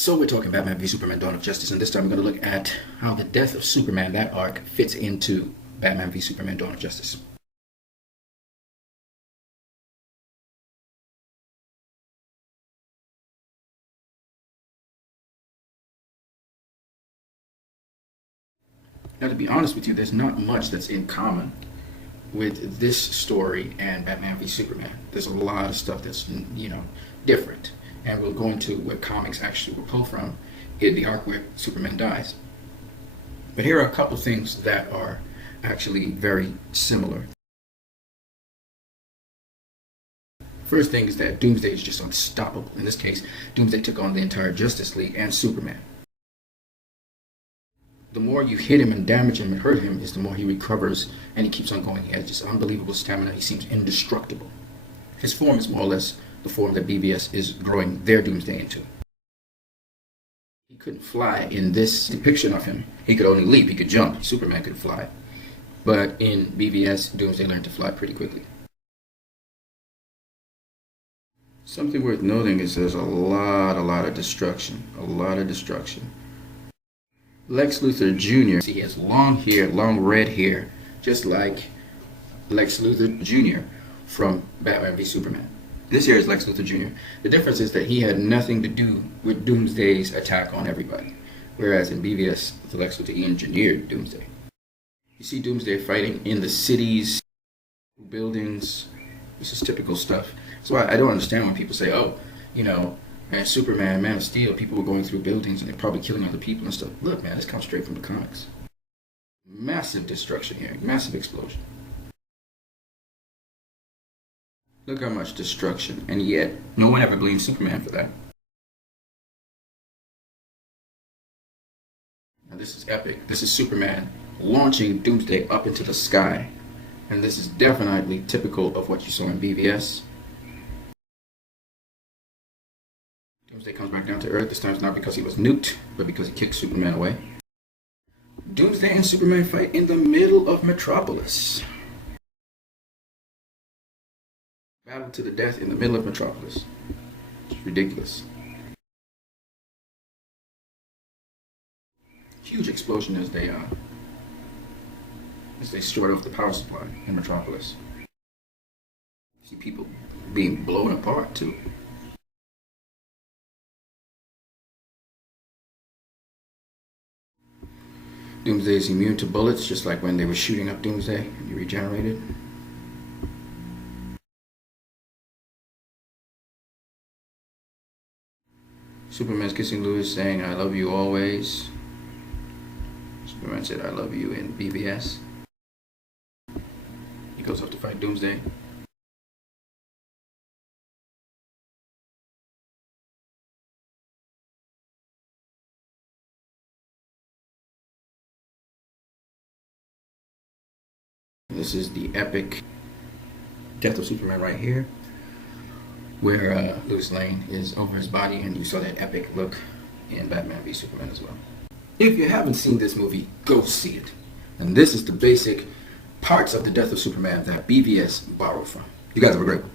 So we're talking Batman v Superman: Dawn of Justice, and this time we're going to look at how the death of Superman, that arc, fits into Batman v Superman: Dawn of Justice. Now, to be honest with you, there's not much that's in common with this story and Batman v Superman. There's a lot of stuff that's, different. And we'll go into where comics actually were pulled from in the arc where Superman dies. But here are a couple things that are actually very similar. First thing is that Doomsday is just unstoppable. In this case, Doomsday took on the entire Justice League and Superman. The more you hit him and damage him and hurt him, is the more he recovers and he keeps on going. He has just unbelievable stamina. He seems indestructible. His form is more or less the form that BVS is growing their Doomsday into. He couldn't fly in this depiction of him. He could only leap, he could jump. Superman could fly. But in BVS, Doomsday learned to fly pretty quickly. Something worth noting is there's a lot of destruction. A lot of destruction. Lex Luthor Jr., he has long hair, long red hair, just like Lex Luthor Jr. from Batman v Superman. This here is Lex Luthor Jr. The difference is that he had nothing to do with Doomsday's attack on everybody, whereas in BVS, the Lex Luthor engineered Doomsday. You see Doomsday fighting in the cities, buildings. This is typical stuff. So I don't understand when people say, oh, man, Superman, Man of Steel, people were going through buildings and they're probably killing other people and stuff. Look, man, this comes straight from the comics. Massive destruction here, massive explosion. Look how much destruction, and yet no one ever blames Superman for that. Now this is epic. This is Superman launching Doomsday up into the sky. And this is definitely typical of what you saw in BVS. Doomsday comes back down to Earth. This time it's not because he was nuked, but because he kicked Superman away. Doomsday and Superman fight in the middle of Metropolis. Battle to the death in the middle of Metropolis. It's ridiculous. Huge explosion as they short off the power supply in Metropolis. See people being blown apart too. Doomsday is immune to bullets, just like when they were shooting up Doomsday and he regenerated. Superman's kissing Lois, saying, I love you always. Superman said, I love you in BVS. He goes off to fight Doomsday. This is the epic death of Superman right here, where Lois Lane is over his body, and you saw that epic look in Batman v Superman as well. If you haven't seen this movie, go see it. And this is the basic parts of the death of Superman that BVS borrowed from. You guys have a great one.